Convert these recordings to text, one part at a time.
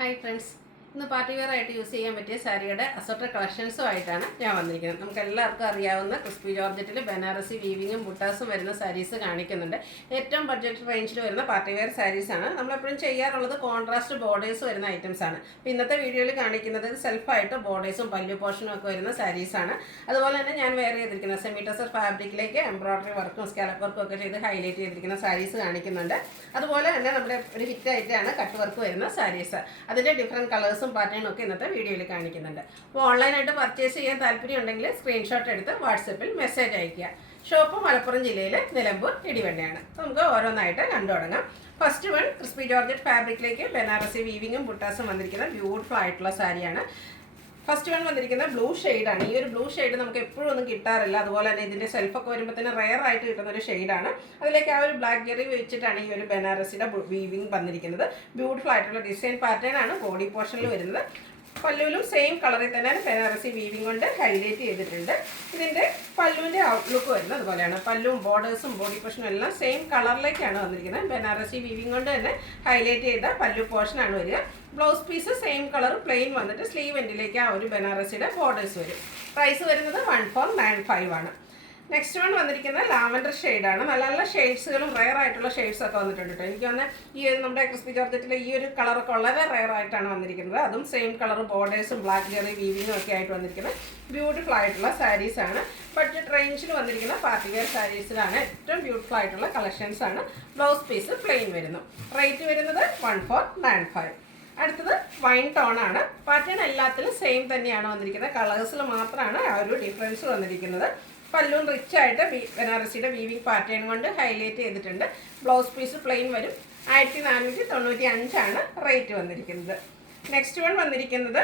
Hi friends. ഇന്ന് party wear ആയിട്ട് use ചെയ്യാൻ പറ്റിയ സാരിയുടെ അസോർട്ടഡ് കളക്ഷൻസുമായിട്ടാണ് ഞാൻ വന്നിരിക്കുന്നത്. നമുക്ക് എല്ലാവർക്കും അറിയാവുന്ന ക്രിസ്പി ജോർജറ്റിൽ ബനാറസി വീവിങ്ങും ബുട്ടാസും വരുന്ന സാരീസ് കാണിക്കുന്നുണ്ട്. ഏറ്റവും ബഡ്ജറ്റ് റേഞ്ചിൽ വരുന്ന പാർട്ടി വെയർ സാരീസാണ്. നമ്മളെപ്പോഴും ചെയ്യാറുള്ളത് കോൺട്രാസ്റ്റ് ബോർഡേഴ്സ് വരുന്ന ഐറ്റംസ് ആണ്. അപ്പോൾ ഇന്നത്തെ വീഡിയോയിൽ കാണിക്കുന്നത് സെൽഫായിട്ട് ബോർഡേഴ്സും പല്ലു പോർഷനും ഒക്കെ വരുന്ന സാരീസാണ്. അതുപോലെ തന്നെ ഞാൻ വെയർ ചെയ്തിരിക്കുന്ന സെമി ടസർ ഫാബ്രിക്കിലേക്ക് എംബ്രോയിഡറി വർക്കും സ്കാലപ്പ് വർക്കും ഒക്കെ ചെയ്ത് ഹൈലൈറ്റ് ചെയ്തിരിക്കുന്ന സാരീസ് കാണിക്കുന്നുണ്ട്. അതുപോലെ തന്നെ നമ്മുടെ ഒരു ഹിറ്റ് ആയിട്ടാണ് കട്ട് വർക്ക് വരുന്ന സാരീസ്. അതിൻ്റെ ഡിഫറെൻറ്റ് കളേഴ്സും പാറ്റേണും ഒക്കെ ഇന്നത്തെ വീഡിയോയിൽ കാണിക്കുന്നുണ്ട്. അപ്പോൾ ഓൺലൈനായിട്ട് പർച്ചേസ് ചെയ്യാൻ താല്പര്യമുണ്ടെങ്കിൽ സ്ക്രീൻഷോട്ട് എടുത്ത് വാട്സപ്പിൽ മെസ്സേജ് അയയ്ക്കുക. ഷോപ്പ് മലപ്പുറം ജില്ലയിൽ നിലമ്പൂർ ഇടിവണ്ണയാണ്. നമുക്ക് ഓരോന്നായിട്ട് കണ്ടു തുടങ്ങാം. ഫസ്റ്റ് വൺ ക്രിസ്പി ജോർജറ്റ് ഫാബ്രിക്കിലേക്ക് ബനാറസി വീവിങ്ങും ബുട്ടാസും വന്നിരിക്കുന്ന ബ്യൂട്ടിഫുൾ ആയിട്ടുള്ള സാരിയാണ്. ഫസ്റ്റ് വൺ വന്നിരിക്കുന്ന ബ്ലൂ ഷെയ്ഡാണ്. ഈ ഒരു ബ്ലൂ ഷെയ്ഡ് നമുക്ക് എപ്പോഴും ഒന്നും കിട്ടാറില്ല. അതുപോലെ തന്നെ ഇതിൻ്റെ സെൽഫൊക്കെ വരുമ്പോൾ തന്നെ റെയർ ആയിട്ട് കിട്ടുന്ന ഒരു ഷെയ്ഡാണ്. അതിലേക്ക് ആ ഒരു ബ്ലാക്ക് ജെറി വെച്ചിട്ടാണ് ഈ ഒരു ബനാറസിയുടെ വീവിങ് വന്നിരിക്കുന്നത്. ബ്യൂട്ടിഫുൾ ആയിട്ടുള്ള ഡിസൈൻ പാറ്റേൺ ആണ് ബോഡി പോർഷനിൽ വരുന്നത്. പല്ലുവിലും സെയിം കളറിൽ തന്നെ ബനാറസി വീവിങ് കൊണ്ട് ഹൈലൈറ്റ് ചെയ്തിട്ടുണ്ട്. ഇതിൻ്റെ പല്ലുവിൻ്റെ ഔട്ട്ലുക്ക് വരുന്നത് അതുപോലെയാണ്. പല്ലും ബോർഡേഴ്സും ബോഡി പോർഷനും എല്ലാം സെയിം കളറിലേക്കാണ് വന്നിരിക്കുന്നത്. ബനാറസി വീവിങ് കൊണ്ട് തന്നെ ഹൈലൈറ്റ് ചെയ്ത പല്ലു പോർഷനാണ് വരിക. Blouse piece same colour plain വന്നിട്ട് സ്ലീവ് എൻഡിലേക്ക് ആ ഒരു ബനാറസിയുടെ ബോർഡേഴ്സ് വരും. പ്രൈസ് വരുന്നത് 1495 ആണ്. നെക്സ്റ്റ് വൺ വന്നിരിക്കുന്നത് ലാവൻഡർ ഷെയ്ഡാണ്. നല്ല നല്ല ഷെയ്ഡ്സുകളും റെയർ ആയിട്ടുള്ള ഷെയ്ഡ്സ് ഒക്കെ വന്നിട്ടുണ്ട് കേട്ടോ. എനിക്ക് വന്ന് ഈ ഒരു നമ്മുടെ ക്രിസ്പി ജോർജറ്റിലെ ഈ ഒരു കളറൊക്കെ വളരെ റെയർ ആയിട്ടാണ് വന്നിരിക്കുന്നത്. അതും സെയിം കളർ ബോർഡേഴ്സും ബ്ലാക്ക് ജെറി വീവിങ്ങും ഒക്കെ ആയിട്ട് വന്നിരിക്കുന്നത് ബ്യൂട്ടിഫുൾ ആയിട്ടുള്ള സാരീസാണ്. ബഡ്ജറ്റ് റേഞ്ചിൽ വന്നിരിക്കുന്ന പാർട്ടി വെയർ സാരീസിലാണ് ഏറ്റവും ബ്യൂട്ടിഫുൾ ആയിട്ടുള്ള കളക്ഷൻസ് ആണ്. ബ്ലൗസ് പീസ് പ്ലെയിൻ വരുന്നു. റേറ്റ് വരുന്നത് 1495. അടുത്തത് വൈൻ ടോൺ ആണ്. പാറ്റേൺ എല്ലാത്തിലും സെയിം തന്നെയാണ് വന്നിരിക്കുന്നത്. കളേഴ്സിൽ മാത്രമാണ് ആ ഒരു ഡിഫറൻസ് വന്നിരിക്കുന്നത്. പല്ലും റിച്ച് ആയിട്ട് ബനാറസിയുടെ വീവിങ് പാറ്റേൺ കൊണ്ട് ഹൈലൈറ്റ് ചെയ്തിട്ടുണ്ട്. ബ്ലൗസ് പീസ് പ്ലെയിൻ വരും. 1495 ആണ് റേറ്റ് വന്നിരിക്കുന്നത്. നെക്സ്റ്റ് വൺ വന്നിരിക്കുന്നത്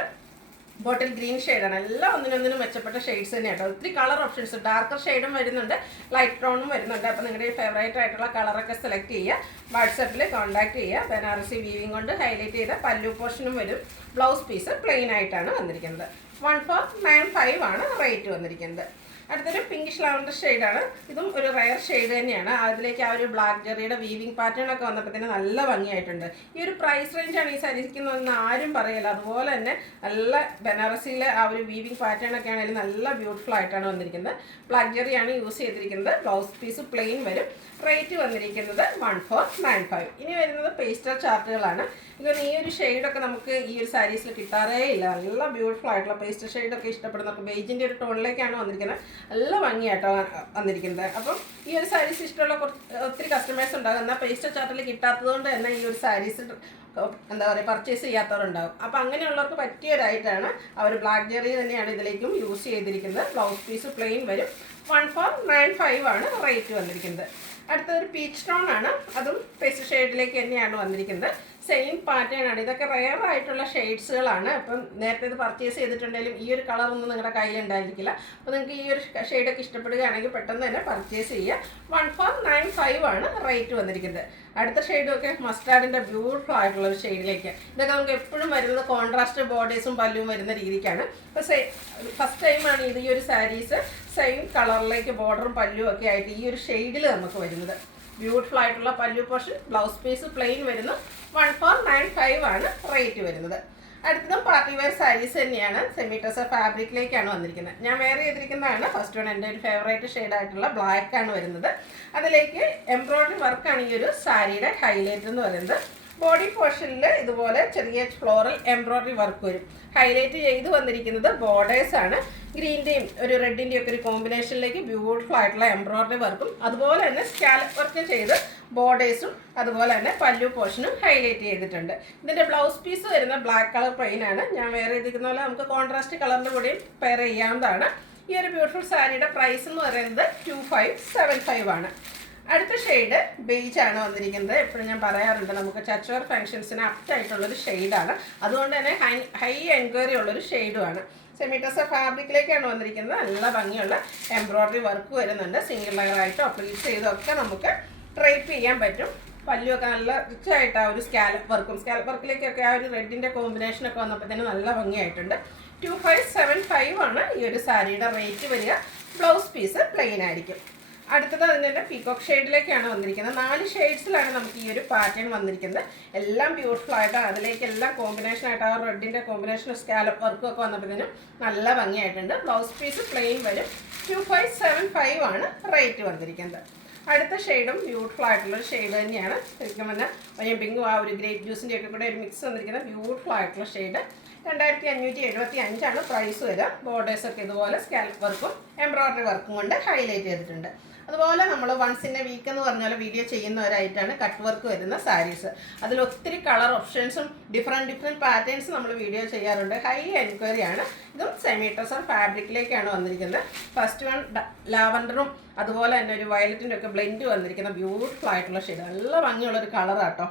ബോട്ടിൽ ഗ്രീൻ ഷെയ്ഡാണ്. എല്ലാം ഒന്നിനൊന്നിനും മെച്ചപ്പെട്ട ഷെയ്ഡ്സ് തന്നെയാണ് കേട്ടോ. ഒത്തിരി കളർ ഓപ്ഷൻസ്, ഡാർക്കർ ഷെയ്ഡും വരുന്നുണ്ട്, ലൈറ്റ് ടോണും വരുന്നുണ്ട്. അപ്പോൾ നിങ്ങളുടെ ഫേവറേറ്റ് ആയിട്ടുള്ള കളറൊക്കെ സെലക്ട് ചെയ്യുക. വാട്സപ്പിൽ കോൺടാക്ട് ചെയ്യുക. ബനാറസി വീവിങ് കൊണ്ട് ഹൈലൈറ്റ് ചെയ്ത പല്ലു പോർഷനും വരും. ബ്ലൗസ് പീസ് പ്ലെയിൻ ആയിട്ടാണ് വന്നിരിക്കുന്നത്. 1495 ആണ് റേറ്റ് വന്നിരിക്കുന്നത്. അടുത്തൊരു പിങ്കിഷ് ലാവൻഡർ ഷെയ്ഡാണ്. ഇതും ഒരു റയർ ഷെയ്ഡ് തന്നെയാണ്. അതിലേക്ക് ആ ഒരു ബ്ലാക്ക് ജെറിയുടെ വീവിങ് പാറ്റേൺ ഒക്കെ വന്നപ്പോൾ തന്നെ നല്ല ഭംഗിയായിട്ടുണ്ട്. ഈ ഒരു പ്രൈസ് റേഞ്ചാണ് ഈ സാരിക്കുന്നതെന്ന് ആരും പറയില്ല. അതുപോലെ തന്നെ നല്ല ബനാറസിയിലെ ആ ഒരു വീവിങ് പാറ്റേൺ ഒക്കെ ആണെങ്കിലും നല്ല ബ്യൂട്ടിഫുൾ ആയിട്ടാണ് വന്നിരിക്കുന്നത്. ബ്ലാക്ക് ജെറിയാണ് യൂസ് ചെയ്തിരിക്കുന്നത്. ബ്ലൗസ് പീസ് പ്ലെയിൻ വരും. റേറ്റ് വന്നിരിക്കുന്നത് 1495. ഇനി വരുന്നത് പേസ്റ്റൽ ചാർട്ടുകളാണ്. ഇതൊന്നും ഈ ഒരു ഷെയ്ഡൊക്കെ നമുക്ക് ഈ ഒരു സാരീസിൽ കിട്ടാറേ ഇല്ല. നല്ല ബ്യൂട്ടിഫുൾ ആയിട്ടുള്ള പേസ്റ്റൽ ഷെയ്ഡൊക്കെ ഇഷ്ടപ്പെടുന്നവർക്ക് ബേജിൻ്റെ ഒരു ടോണിലേക്കാണ് വന്നിരിക്കുന്നത്. നല്ല ഭംഗിയായിട്ടോ വന്നിരിക്കുന്നത്. അപ്പം ഈ ഒരു സാരീസ് ഇഷ്ടമുള്ള ഒത്തിരി കസ്റ്റമേഴ്സ് ഉണ്ടാകും. എന്നാൽ പേസ്റ്റൽ ചാർട്ടിൽ കിട്ടാത്തത് കൊണ്ട് തന്നെ ഈ ഒരു സാരീസ് എന്താ പറയുക പർച്ചേസ് ചെയ്യാത്തവരുണ്ടാകും. അപ്പോൾ അങ്ങനെയുള്ളവർക്ക് പറ്റിയൊരായിട്ടാണ് ആ ഒരു ബ്ലാക്ക് ജെറി തന്നെയാണ് ഇതിലേക്കും യൂസ് ചെയ്തിരിക്കുന്നത്. ബ്ലൗസ് പീസ് പ്ലെയിൻ വരും. 1495 ആണ് റേറ്റ് വന്നിരിക്കുന്നത്. അടുത്തൊരു പീച്ച് ടോൺ ആണ്. അതും പേസ്റ്റൽ ഷെയ്ഡിലേക്ക് തന്നെയാണ് വന്നിരിക്കുന്നത്. സെയിം പാറ്റേൺ ആണ്. ഇതൊക്കെ റെയർ ആയിട്ടുള്ള ഷെയ്ഡ്സുകളാണ്. അപ്പം നേരത്തെ ഇത് പർച്ചേസ് ചെയ്തിട്ടുണ്ടെങ്കിലും ഈ ഒരു കളറൊന്നും നിങ്ങളുടെ കയ്യിലുണ്ടായിരിക്കില്ല. അപ്പോൾ നിങ്ങൾക്ക് ഈ ഒരു ഷെയ്ഡൊക്കെ ഇഷ്ടപ്പെടുകയാണെങ്കിൽ പെട്ടെന്ന് തന്നെ പർച്ചേസ് ചെയ്യുക. 1495 ആണ് റേറ്റ് വന്നിരിക്കുന്നത്. അടുത്ത ഷെയ്ഡൊക്കെ മസ്റ്റാർഡിൻ്റെ ബ്യൂട്ടിഫുൾ ആയിട്ടുള്ള ഒരു ഷെയ്ഡിലേക്ക്. ഇതൊക്കെ നമുക്ക് എപ്പോഴും വരുന്നത് കോൺട്രാസ്റ്റ് ബോർഡേഴ്സും പല്ലും വരുന്ന രീതിക്കാണ്. അപ്പോൾ ഫസ്റ്റ് ടൈമാണ് ഇത് ഈ ഒരു സാരീസ് സെയിം കളറിലേക്ക് ബോർഡറും പല്ലും ഒക്കെ ആയിട്ട് ഈ ഒരു ഷെയ്ഡിൽ നമുക്ക് വരുന്നത്. ബ്യൂട്ടിഫുൾ ആയിട്ടുള്ള പല്ലു പോർഷൻ, ബ്ലൗസ് പീസ് പ്ലെയിൻ വരുന്നു. 1495 ആണ് റേറ്റ് വരുന്നത്. അടുത്തതും പാർട്ടി വെയർ സാരീസ് തന്നെയാണ്. സെമി ടസർ ഫാബ്രിക്കിലേക്കാണ് വന്നിരിക്കുന്നത്. ഞാൻ വെയർ ചെയ്തിരിക്കുന്നതാണ് ഫസ്റ്റ് വൺ. എൻ്റെ ഒരു ഫേവറേറ്റ് ഷെയ്ഡായിട്ടുള്ള ബ്ലാക്ക് ആണ് വരുന്നത്. അതിലേക്ക് എംബ്രോയിഡറി വർക്കാണ് ഈ ഒരു സാരിയുടെ ഹൈലൈറ്റ് എന്ന് പറയുന്നത്. ബോഡി പോർഷനിൽ ഇതുപോലെ ചെറിയ ഫ്ലോറൽ എംബ്രോയിഡറി വർക്ക് വരും. ഹൈലൈറ്റ് ചെയ്ത് വന്നിരിക്കുന്നത് ബോർഡേഴ്സ് ആണ്. ഗ്രീൻ്റെയും ഒരു റെഡിൻ്റെയും ഒക്കെ ഒരു കോമ്പിനേഷനിലേക്ക് ബ്യൂട്ടിഫുൾ ആയിട്ടുള്ള എംബ്രോയിഡറി വർക്കും അതുപോലെ തന്നെ സ്കാലപ്പ് വർക്ക് ചെയ്ത് ബോർഡേഴ്സും അതുപോലെ തന്നെ പല്ലു പോർഷനും ഹൈലൈറ്റ് ചെയ്തിട്ടുണ്ട്. ഇതിൻ്റെ ബ്ലൗസ് പീസ് വരുന്ന ബ്ലാക്ക് കളർ പ്ലെയിൻ ആണ്. ഞാൻ വെയർ ചെയ്തിരിക്കുന്ന പോലെ നമുക്ക് കോൺട്രാസ്റ്റ് കളറിൻ്റെ കൂടെയും പെയർ ചെയ്യാവുന്നതാണ്. ഈ ഒരു ബ്യൂട്ടിഫുൾ സാരിയുടെ പ്രൈസ് എന്ന് പറയുന്നത് 2575 ആണ്. അടുത്ത ഷെയ്ഡ് ബേജ് ആണ് വന്നിരിക്കുന്നത്. എപ്പോഴും ഞാൻ പറയാറുണ്ട് നമുക്ക് ചർച്ച് ഫങ്ഷൻസിന് ആപ്റ്റായിട്ടുള്ളൊരു ഷെയ്ഡാണ്. അതുകൊണ്ട് തന്നെ ഹൈ എൻക്വയറി ഉള്ളൊരു ഷെയ്ഡുമാണ്. സെമി ടസർ ഫാബ്രിക്കിലേക്കാണ് വന്നിരിക്കുന്നത്. നല്ല ഭംഗിയുള്ള എംബ്രോയിഡറി വർക്ക് വരുന്നുണ്ട്. സിംഗിൾ ലെയറായിട്ടോ പ്ലീറ്റ്സ് ചെയ്തോ ഒക്കെ നമുക്ക് ഡ്രൈപ്പ് ചെയ്യാൻ പറ്റും. പല്ലുമൊക്കെ നല്ല റിച്ചായിട്ട് ആ ഒരു സ്കാലപ്പ് വർക്കിലേക്കൊക്കെ ആ ഒരു റെഡിൻ്റെ കോമ്പിനേഷനൊക്കെ വന്നപ്പോൾ തന്നെ നല്ല ഭംഗിയായിട്ടുണ്ട്. 2575 ആണ് ഈ ഒരു സാരിയുടെ റേറ്റ് വരിക. ബ്ലൗസ് പീസ് പ്ലെയിൻ ആയിരിക്കും. അടുത്തത് അതിൻ്റെ തന്നെ പീകോക്ക് ഷെയ്ഡിലേക്കാണ് വന്നിരിക്കുന്നത്. 4 ഷെയ്ഡ്സിലാണ് നമുക്ക് ഈ ഒരു പാറ്റേൺ വന്നിരിക്കുന്നത്. എല്ലാം ബ്യൂട്ടിഫുൾ ആയിട്ട് അതിലേക്കെല്ലാം കോമ്പിനേഷനായിട്ട് ആ റെഡിൻ്റെ കോമ്പിനേഷൻ സ്കാലപ്പ് വർക്കും ഒക്കെ വന്നപ്പോഴത്തേനും നല്ല ഭംഗിയായിട്ടുണ്ട്. ബ്ലൗസ് പീസ് പ്ലെയിൻ വരും. 2575 ആണ് റേറ്റ് വന്നിരിക്കുന്നത്. അടുത്ത ഷെയ്ഡും ബ്യൂട്ടിഫുൾ ആയിട്ടുള്ളൊരു ഷെയ്ഡ് തന്നെയാണ്. ശരിക്കും പറഞ്ഞാൽ ഒനിയൻ പിങ്കും ആ ഒരു ഗ്രേപ്പ് ജ്യൂസിൻ്റെ ഒക്കെ കൂടെ ഒരു മിക്സ് വന്നിരിക്കുന്ന ബ്യൂട്ടിഫുൾ ആയിട്ടുള്ള ഷെയ്ഡ്. 2575 പ്രൈസ് വരിക. ബോർഡേഴ്സൊക്കെ ഇതുപോലെ സ്കാലപ്പ് വർക്കും എംബ്രോയ്ഡറി വർക്കും കൊണ്ട് ഹൈലൈറ്റ് ചെയ്തിട്ടുണ്ട്. അതുപോലെ നമ്മൾ വൺസ് ഇൻ എ വീക്ക് എന്ന് പറഞ്ഞാൽ വീഡിയോ ചെയ്യുന്നവരായിട്ടാണ് കട്ട് വർക്ക് വരുന്ന സാരീസ്. അതിൽ ഒത്തിരി കളർ ഓപ്ഷൻസും ഡിഫറെൻറ്റ് പാറ്റേൺസ് നമ്മൾ വീഡിയോ ചെയ്യാറുണ്ട്. ഹൈ എൻക്വയറി ആണ്. ഇതും സെമി ടസർ ഫാബ്രിക്കിലേക്കാണ് വന്നിരിക്കുന്നത്. ഫസ്റ്റ് വൺ ലാവൻഡറും അതുപോലെ തന്നെ ഒരു വയലറ്റിൻ്റെ ഒക്കെ ബ്ലെൻഡ് വന്നിരിക്കുന്ന ബ്യൂട്ടിഫുൾ ആയിട്ടുള്ള ഷെയ്ഡ്. നല്ല ഭംഗിയുള്ളൊരു കളറാട്ടോ.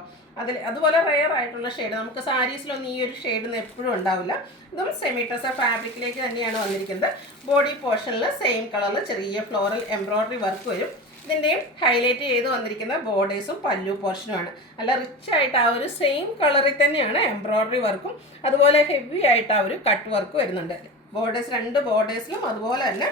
അതുപോലെ റെയർ ആയിട്ടുള്ള ഷെയ്ഡ് നമുക്ക് സാരീസിലൊന്നും ഈ ഒരു ഷെയ്ഡൊന്നും എപ്പോഴും ഉണ്ടാവില്ല. ഇതും സെമി ടസർ ഫാബ്രിക്കിലേക്ക് തന്നെയാണ് വന്നിരിക്കുന്നത്. ബോഡി പോർഷനിൽ സെയിം കളറിൽ ചെറിയ ഫ്ലോറൽ എംബ്രോയ്ഡറി വർക്ക് വരും. ഇതിൻ്റെയും ഹൈലൈറ്റ് ചെയ്ത് വന്നിരിക്കുന്ന ബോർഡേഴ്സും പല്ലു പോർഷനുമാണ്. നല്ല റിച്ച് ആയിട്ട് ആ ഒരു സെയിം കളറിൽ തന്നെയാണ് എംബ്രോയ്ഡറി വർക്കും അതുപോലെ ഹെവി ആയിട്ട് ആ ഒരു കട്ട് വർക്ക് വരുന്നുണ്ട്. ബോർഡേഴ്സ് 2 ബോർഡേഴ്സിലും അതുപോലെ തന്നെ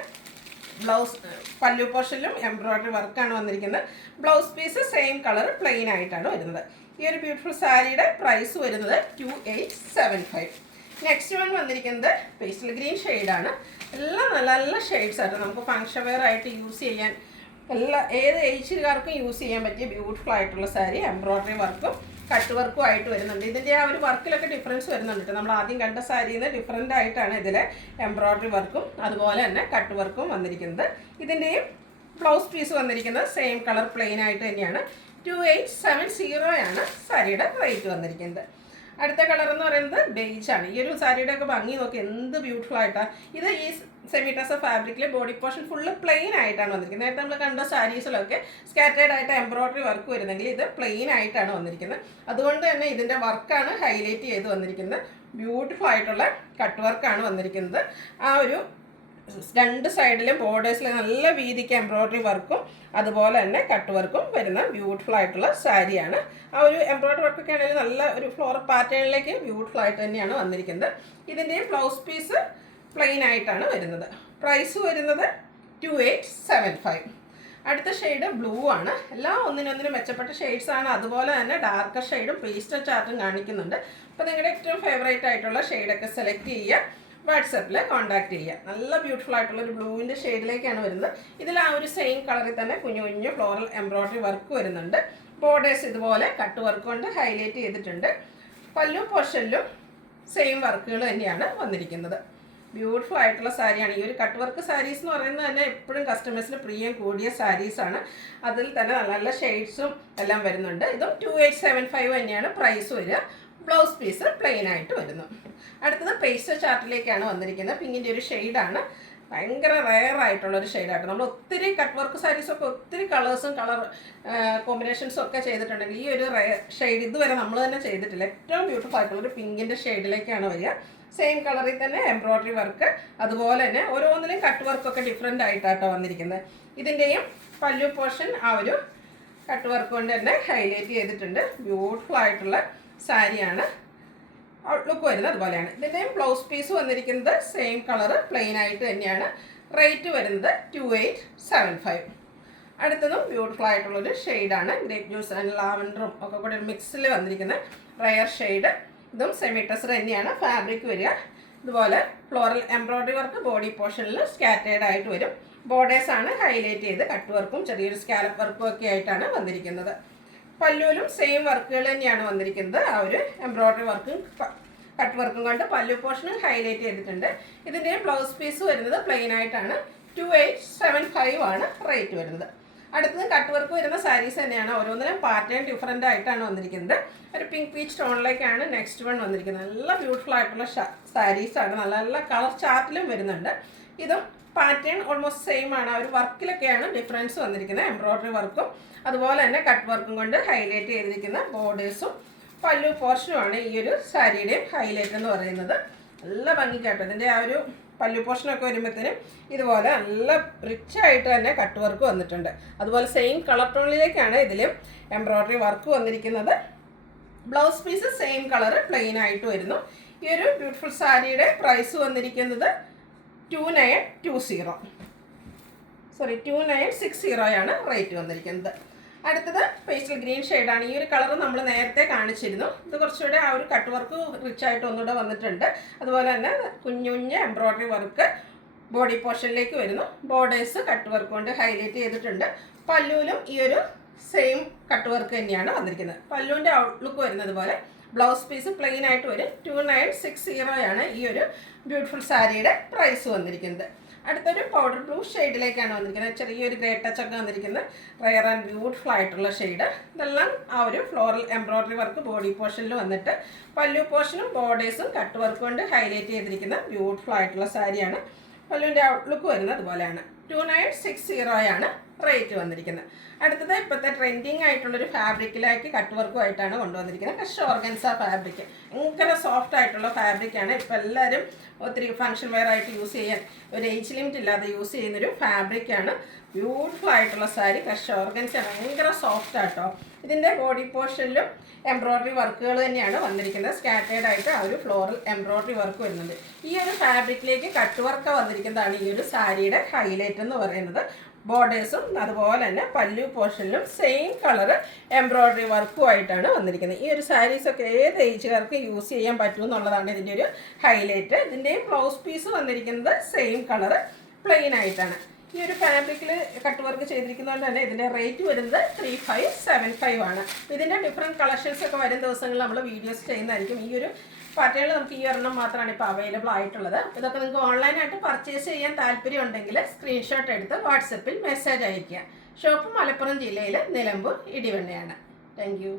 ബ്ലൗസ് പല്ലു പോർഷനിലും എംബ്രോയ്ഡറി വർക്കാണ് വന്നിരിക്കുന്നത്. Blouse piece same colour plain ആയിട്ടാണ് വരുന്നത്. ഈ ഒരു ബ്യൂട്ടിഫുൾ സാരിയുടെ പ്രൈസ് വരുന്നത് 2875. നെക്സ്റ്റ് വൺ വന്നിരിക്കുന്നത് പേസ്റ്റൽ ഗ്രീൻ ഷെയ്ഡാണ്. എല്ലാം നല്ല നല്ല ഷെയ്ഡ്സ് ആയിട്ട് നമുക്ക് ഫങ്ഷൻ വെയർ ആയിട്ട് യൂസ് ചെയ്യാൻ ഏത് ഏജുകാർക്കും യൂസ് ചെയ്യാൻ പറ്റിയ ബ്യൂട്ടിഫുൾ ആയിട്ടുള്ള സാരി. എംബ്രോയ്ഡറി വർക്കും കട്ട് വർക്കും ആയിട്ട് വരുന്നുണ്ട്. ഇതിൻ്റെ ആ ഒരു വർക്കിലൊക്കെ ഡിഫറൻസ് വരുന്നുണ്ട്. നമ്മൾ ആദ്യം കണ്ട സാരിയിൽ നിന്ന് ഡിഫറൻ്റ് ആയിട്ടാണ് ഇതിലെ എംബ്രോയ്ഡറി വർക്കും അതുപോലെ തന്നെ കട്ട് വർക്കും വന്നിരിക്കുന്നത്. ഇതിൻ്റെയും ബ്ലൗസ് പീസ് വന്നിരിക്കുന്നത് സെയിം കളർ പ്ലെയിൻ ആയിട്ട് തന്നെയാണ്. 2870 ആണ് സാരിയുടെ റേറ്റ് വന്നിരിക്കുന്നത്. അടുത്ത കളർ എന്ന് പറയുന്നത് ബേജാണ്. ഈ ഒരു സാരിയുടെ ഒക്കെ ഭംഗി നോക്കി എന്ത് ബ്യൂട്ടിഫുൾ ആയിട്ടാണ്. ഇത് ഈ സെമി ടസർ ഫാബ്രിക്കിലെ ബോഡി പോർഷൻ ഫുള്ള് പ്ലെയിൻ ആയിട്ടാണ് വന്നിരിക്കുന്നത്. നേരത്തെ നമ്മൾ കണ്ട സാരീസിലൊക്കെ സ്കാറ്റേഡ് ആയിട്ട് എംബ്രോയ്ഡറി വർക്ക് വരുന്നെങ്കിൽ ഇത് പ്ലെയിൻ ആയിട്ടാണ് വന്നിരിക്കുന്നത്. അതുകൊണ്ട് തന്നെ ഇതിൻ്റെ വർക്കാണ് ഹൈലൈറ്റ് ചെയ്ത് വന്നിരിക്കുന്നത്. ബ്യൂട്ടിഫുൾ ആയിട്ടുള്ള കട്ട് വർക്കാണ് വന്നിരിക്കുന്നത്. ആ ഒരു 2 സൈഡിലും ബോർഡേഴ്സിൽ നല്ല വീതിക്ക് എംബ്രോയ്ഡറി വർക്കും അതുപോലെ തന്നെ കട്ട് വർക്കും വരുന്ന ബ്യൂട്ടിഫുൾ ആയിട്ടുള്ള സാരിയാണ്. ആ ഒരു എംബ്രോയ്ഡറി വർക്കൊക്കെ ആണെങ്കിൽ നല്ല ഒരു ഫ്ലോറൽ പാറ്റേണിലേക്ക് ബ്യൂട്ടിഫുൾ ആയിട്ട് തന്നെയാണ് വന്നിരിക്കുന്നത്. ഇതിൻ്റെയും ബ്ലൗസ് പീസ് പ്ലെയിൻ ആയിട്ടാണ് വരുന്നത്. പ്രൈസ് വരുന്നത് 2875. അടുത്ത ഷെയ്ഡ് ബ്ലൂ ആണ്. എല്ലാം ഒന്നിനൊന്നിനും മെച്ചപ്പെട്ട ഷെയ്ഡ്സാണ്. അതുപോലെ തന്നെ ഡാർക്കർ ഷെയ്ഡും പേസ്റ്റൽ ചാർട്ടും കാണിക്കുന്നുണ്ട്. അപ്പോൾ നിങ്ങളുടെ ഏറ്റവും ഫേവറേറ്റ് ആയിട്ടുള്ള ഷെയ്ഡൊക്കെ സെലക്ട് ചെയ്യുക. വാട്സപ്പിൽ കോൺടാക്ട് ചെയ്യുക. നല്ല ബ്യൂട്ടിഫുൾ ആയിട്ടുള്ള ഒരു ബ്ലൂവിൻ്റെ ഷെയ്ഡിലേക്കാണ് വരുന്നത്. ഇതിൽ ആ ഒരു സെയിം കളറിൽ തന്നെ കുഞ്ഞു കുഞ്ഞു ഫ്ലോറൽ എംബ്രോയ്ഡറി വർക്ക് വരുന്നുണ്ട്. ബോർഡേഴ്സ് ഇതുപോലെ കട്ട് വർക്ക് കൊണ്ട് ഹൈലൈറ്റ് ചെയ്തിട്ടുണ്ട്. പല്ലു പോർഷനിലും സെയിം വർക്കുകൾ തന്നെയാണ് വന്നിരിക്കുന്നത്. ബ്യൂട്ടിഫുൾ ആയിട്ടുള്ള സാരിയാണ്. ഈ ഒരു കട്ട് വർക്ക് സാരീസ് എന്ന് പറയുന്നത് തന്നെ എപ്പോഴും കസ്റ്റമേഴ്സിന് പ്രിയം കൂടിയ സാരീസാണ്. അതിൽ തന്നെ നല്ല നല്ല ഷെയ്ഡ്സും എല്ലാം വരുന്നുണ്ട്. ഇതും 2875 തന്നെയാണ് പ്രൈസ് വരിക. ബ്ലൗസ് പീസ് പ്ലെയിൻ ആയിട്ട് വരുന്നു. അടുത്തത് പേസ്റ്റൽ ചാർട്ടിലേക്കാണ് വന്നിരിക്കുന്നത്. പിങ്കിൻ്റെ ഒരു ഷെയ്ഡാണ്. ഭയങ്കര റെയർ ആയിട്ടുള്ളൊരു ഷെയ്ഡായിട്ട് നമ്മൾ ഒത്തിരി കട്ട് വർക്ക് സാരീസൊക്കെ ഒത്തിരി കളേഴ്സും കളർ കോമ്പിനേഷൻസും ഒക്കെ ചെയ്തിട്ടുണ്ടെങ്കിൽ ഈ ഒരു ഷെയ്ഡ് ഇതുവരെ നമ്മൾ തന്നെ ചെയ്തിട്ടില്ല. ഏറ്റവും ബ്യൂട്ടിഫുൾ ആയിട്ടുള്ളൊരു പിങ്കിൻ്റെ ഷെയ്ഡിലേക്കാണ് വരിക. സെയിം കളറിൽ തന്നെ എംബ്രോയ്ഡറി വർക്ക് അതുപോലെ തന്നെ ഓരോന്നിലും കട്ട് വർക്കൊക്കെ ഡിഫറെൻ്റ് ആയിട്ടാട്ടോ വന്നിരിക്കുന്നത്. ഇതിൻ്റെയും പല്ലു പോർഷൻ ആ ഒരു കട്ട് വർക്ക് കൊണ്ട് തന്നെ ഹൈലൈറ്റ് ചെയ്തിട്ടുണ്ട്. ബ്യൂട്ടിഫുൾ ആയിട്ടുള്ള സാരിയാണ്. ഔട്ട്ലുക്ക് വരുന്നത് അതുപോലെയാണ്. ഇതിൻ്റെയും ബ്ലൗസ് പീസ് വന്നിരിക്കുന്നത് സെയിം കളറ് പ്ലെയിൻ ആയിട്ട് തന്നെയാണ്. റേറ്റ് വരുന്നത് 2875. അടുത്തതും ബ്യൂട്ടിഫുൾ ആയിട്ടുള്ളൊരു ഷെയ്ഡാണ്. ഗ്രേപ്പ് ജ്യൂസ് ആൻഡ് ലാവൻഡറും ഒക്കെ കൂടെ ഒരു മിക്സിൽ വന്നിരിക്കുന്ന റയർ ഷെയ്ഡ്. ഇതും സെമി ടസർ തന്നെയാണ് ഫാബ്രിക് വരിക. ഇതുപോലെ ഫ്ലോറൽ എംബ്രോയ്ഡറി വർക്ക് ബോഡി പോർഷനിൽ സ്കാറ്റേഡ് ആയിട്ട് വരും. ബോർഡേഴ്സാണ് ഹൈലൈറ്റ് ചെയ്ത് കട്ട് വർക്കും ചെറിയൊരു സ്കാലപ്പ് വർക്കും ഒക്കെ ആയിട്ടാണ് വന്നിരിക്കുന്നത്. പല്ലുവിലും സെയിം വർക്കുകൾ തന്നെയാണ് വന്നിരിക്കുന്നത്. ആ ഒരു എംബ്രോയ്ഡറി വർക്കും കട്ട് വർക്കും കൊണ്ട് പല്ലു പോർഷനും ഹൈലൈറ്റ് ചെയ്തിട്ടുണ്ട്. ഇതിൻ്റെ ബ്ലൗസ് പീസ് വരുന്നത് പ്ലെയിൻ ആയിട്ടാണ്. 2875 ആണ് റേറ്റ് വരുന്നത്. അടുത്തത് കട്ട് വർക്ക് വരുന്ന സാരീസ് തന്നെയാണ്. ഓരോന്നിനും പാറ്റേൺ ഡിഫറൻ്റ് ആയിട്ടാണ് വന്നിരിക്കുന്നത്. ഒരു പിങ്ക് പീച്ച് ടോണിലേക്കാണ് നെക്സ്റ്റ് വൺ വന്നിരിക്കുന്നത്. നല്ല ബ്യൂട്ടിഫുൾ ആയിട്ടുള്ള സാരീസാണ്. നല്ല നല്ല കളർ ചാർട്ടിലും വരുന്നുണ്ട്. ഇതും പാറ്റേൺ ഓൾമോസ്റ്റ് സെയിം ആണ്. ആ ഒരു വർക്കിലൊക്കെയാണ് ഡിഫറൻസ് വന്നിരിക്കുന്നത്. എംബ്രോയ്ഡറി വർക്കും അതുപോലെ തന്നെ കട്ട് വർക്കും കൊണ്ട് ഹൈലൈറ്റ് ചെയ്തിരിക്കുന്ന ബോർഡേഴ്സും പല്ലു പോർഷനുമാണ് ഈ ഒരു സാരിയുടെയും ഹൈലൈറ്റ് എന്ന് പറയുന്നത്. നല്ല ഭംഗിക്കാട്ടോ. ഇതിൻ്റെ ആ ഒരു പല്ലു പോർഷനൊക്കെ വരുമ്പോഴത്തേനും ഇതുപോലെ നല്ല റിച്ച് ആയിട്ട് തന്നെ കട്ട് വർക്ക് വന്നിട്ടുണ്ട്. അതുപോലെ സെയിം കളർ ടോണിലേക്കാണ് ഇതിലും എംബ്രോയ്ഡറി വർക്ക് വന്നിരിക്കുന്നത്. Blouse piece same colour plain ആയിട്ട് വരുന്നു. ഈ ഒരു ബ്യൂട്ടിഫുൾ സാരിയുടെ പ്രൈസ് വന്നിരിക്കുന്നത് 2920. 2960 റേറ്റ് വന്നിരിക്കുന്നത്. അടുത്തത് പേസ്റ്റൽ ഗ്രീൻ ഷെയ്ഡാണ്. ഈ ഒരു കളർ നമ്മൾ നേരത്തെ കാണിച്ചിരുന്നു. ഇത് കുറച്ചുകൂടെ ആ ഒരു കട്ട് വർക്ക് റിച്ച് ആയിട്ട് ഒന്നുകൂടെ വന്നിട്ടുണ്ട്. അതുപോലെ തന്നെ കുഞ്ഞു കുഞ്ഞ് എംബ്രോയ്ഡറി വർക്ക് ബോഡി പോർഷനിലേക്ക് വരുന്നു. ബോർഡേഴ്സ് കട്ട് വർക്ക് കൊണ്ട് ഹൈലൈറ്റ് ചെയ്തിട്ടുണ്ട്. പല്ലുവിലും ഈ ഒരു സെയിം കട്ട് വർക്ക് തന്നെയാണ് വന്നിരിക്കുന്നത്. പല്ലുവിൻ്റെ ഔട്ട്ലുക്ക് വരുന്നത് പോലെ ബ്ലൗസ് പീസ് പ്ലെയിൻ ആയിട്ട് വരും. 2960 ഈ ഒരു ബ്യൂട്ടിഫുൾ സാരിയുടെ പ്രൈസ് വന്നിരിക്കുന്നത്. അടുത്തൊരു പൗഡർ ബ്ലൂ ഷെയ്ഡിലേക്കാണ് വന്നിരിക്കുന്നത്. ചെറിയൊരു ഗ്രേ ടച്ച് ഒക്കെ വന്നിരിക്കുന്നത്. റെയർ ആൻഡ് ബ്യൂട്ടിഫുൾ ആയിട്ടുള്ള ഷെയ്ഡ്. ഇതെല്ലാം ആ ഒരു ഫ്ലോറൽ എംബ്രോയ്ഡറി വർക്ക് ബോഡി പോർഷനിൽ വന്നിട്ട് പല്ലു പോർഷനും ബോർഡേഴ്സും കട്ട് വർക്ക് കൊണ്ട് ഹൈലൈറ്റ് ചെയ്തിരിക്കുന്ന ബ്യൂട്ടിഫുൾ ആയിട്ടുള്ള സാരിയാണ്. പല്ലുവിൻ്റെ ഔട്ട്ലുക്ക് വരുന്നത് അതുപോലെയാണ്. 2960 റേറ്റ് വന്നിരിക്കുന്നത്. അടുത്തത് ഇപ്പോഴത്തെ ട്രെൻഡിങ് ആയിട്ടുള്ളൊരു ഫാബ്രിക്കിലേക്ക് കട്ട് വർക്കുമായിട്ടാണ് കൊണ്ടുവന്നിരിക്കുന്നത്. Crush organza fabric. ഭയങ്കര സോഫ്റ്റ് ആയിട്ടുള്ള ഫാബ്രിക്കാണ്. ഇപ്പോൾ എല്ലാവരും ഒത്തിരി ഫങ്ഷൻ വെയർ ആയിട്ട് യൂസ് ചെയ്യാൻ ഒരു ഏജ് ലിമിറ്റ് ഇല്ലാതെ യൂസ് ചെയ്യുന്നൊരു ഫാബ്രിക്കാണ്. ബ്യൂട്ടിഫുൾ ആയിട്ടുള്ള സാരി. ക്രഷ് ഓർഗൻസ ഭയങ്കര സോഫ്റ്റ് ആട്ടോ. ഇതിൻ്റെ ബോഡി പോർഷനിലും എംബ്രോയ്ഡറി വർക്കുകൾ തന്നെയാണ് വന്നിരിക്കുന്നത്. സ്കാറ്റേഡ് ആയിട്ട് ആ ഒരു ഫ്ലോറൽ എംബ്രോയ്ഡറി വർക്ക് വരുന്നുണ്ട്. ഈ ഒരു ഫാബ്രിക്കിലേക്ക് കട്ട് വർക്ക് വന്നിരിക്കുന്നതാണ് ഈ ഒരു സാരിയുടെ ഹൈലൈറ്റ് എന്ന് പറയുന്നത്. ബോർഡേഴ്സും അതുപോലെ തന്നെ പല്ലു പോർഷനിലും സെയിം കളർ എംബ്രോയ്ഡറി വർക്കുമായിട്ടാണ് വന്നിരിക്കുന്നത്. ഈ ഒരു സാരീസൊക്കെ ഏത് ഏജുകാർക്ക് യൂസ് ചെയ്യാൻ പറ്റും എന്നുള്ളതാണ് ഇതിൻ്റെ ഒരു ഹൈലൈറ്റ്. ഇതിൻ്റെയും ബ്ലൗസ് പീസ് വന്നിരിക്കുന്നത് സെയിം കളർ പ്ലെയിൻ ആയിട്ടാണ്. ഈ ഒരു ഫാബ്രിക്കിൽ കട്ട് വർക്ക് ചെയ്തിരിക്കുന്നതുകൊണ്ട് തന്നെ ഇതിൻ്റെ റേറ്റ് വരുന്നത് 3575 ഇതിൻ്റെ ഡിഫറെൻറ്റ് കളക്ഷൻസ് ഒക്കെ വരും ദിവസങ്ങളിൽ നമ്മൾ വീഡിയോസ് ചെയ്യുന്നതായിരിക്കും. ഈ ഒരു പാറ്റേണിൽ നമുക്ക് ഈ ഒരെണ്ണം മാത്രമാണ് ഇപ്പോൾ അവൈലബിൾ ആയിട്ടുള്ളത്. ഇതൊക്കെ നിങ്ങൾക്ക് ഓൺലൈനായിട്ട് പർച്ചേസ് ചെയ്യാൻ താല്പര്യം ഉണ്ടെങ്കിൽ സ്ക്രീൻഷോട്ട് എടുത്ത് വാട്സപ്പിൽ മെസ്സേജ് അയയ്ക്കുക. ഷോപ്പ് മലപ്പുറം ജില്ലയിൽ നിലമ്പൂർ ഇടിവണ്ണയാണ്. Thank you.